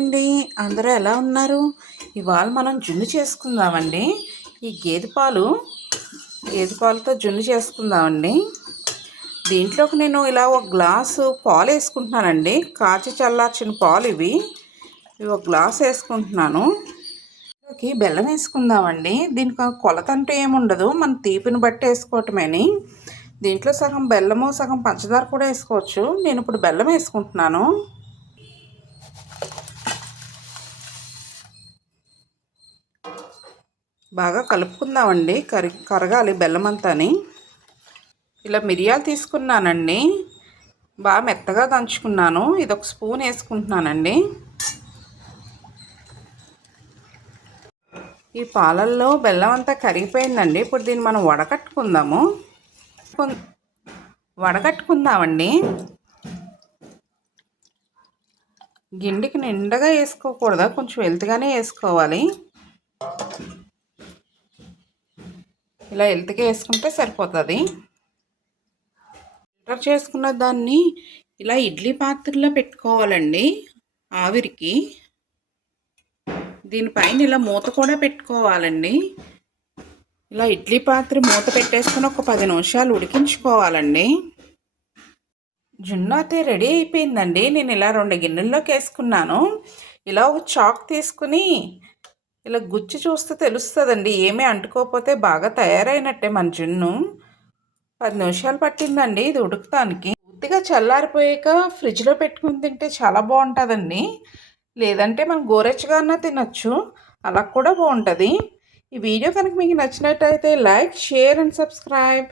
అండి. అందరూ ఎలా ఉన్నారు? ఇవాళ మనం జున్ను చేసుకుందామండి. ఈ గేదె పాలతో జున్ను చేసుకుందామండి. దీంట్లోకి నేను ఇలా ఒక గ్లాసు పాలు వేసుకుంటున్నానండి. కాచి చల్లార్చిన పాలు ఇవి ఒక గ్లాస్ వేసుకుంటున్నాను. దీంట్లోకి బెల్లం వేసుకుందామండి. దీనికి కొలత అంటూ ఏముండదు, మన తీపిని బట్టి వేసుకోవటమేని. దీంట్లో సగం బెల్లము సగం పంచదార కూడా వేసుకోవచ్చు. నేను ఇప్పుడు బెల్లం వేసుకుంటున్నాను. బాగా కలుపుకుందామండి. కరగాలి బెల్లం అంతాని. ఇలా మిరియాలు తీసుకున్నానండి, బాగా మెత్తగా దంచుకున్నాను. ఇది ఒక స్పూన్ వేసుకుంటున్నానండి. ఈ పాలల్లో బెల్లం అంతా కరిగిపోయిందండి. ఇప్పుడు దీన్ని మనం వడకట్టుకుందామండి. గిండికి నిండగా వేసుకోకూడదు, కొంచెం వెల్తిగానే వేసుకోవాలి. ఇలా ఎల్తిగా వేసుకుంటే సరిపోతుంది. ఫిల్టర్ చేసుకున్న దాన్ని ఇలా ఇడ్లీ పాత్రలో పెట్టుకోవాలండి ఆవిరికి. దీనిపైన ఇలా మూత కూడా పెట్టుకోవాలండి. ఇలా ఇడ్లీ పాత్ర మూత పెట్టేసుకుని ఒక 10 నిమిషాలు ఉడికించుకోవాలండి. జున్ను అయితే రెడీ అయిపోయిందండి. నేను ఇలా 2 గిన్నెల్లోకి వేసుకున్నాను. ఇలా ఒక చాక్ తీసుకుని ఇలా గుచ్చి చూస్తే తెలుస్తుందండి. ఏమీ అంటుకోకపోతే బాగా తయారైనట్టే మన జున్ను. 10 నిమిషాలు పట్టిందండి ఇది ఉడకటానికి. పూర్తిగా చల్లారిపోయాక ఫ్రిడ్జ్లో పెట్టుకుని తింటే చాలా బాగుంటుందండి. లేదంటే మనం గోరెచ్చగా అన్నా తినచ్చు, అలా కూడా బాగుంటుంది. ఈ వీడియో కనుక మీకు నచ్చినట్టయితే లైక్, షేర్ అండ్ సబ్స్క్రైబ్.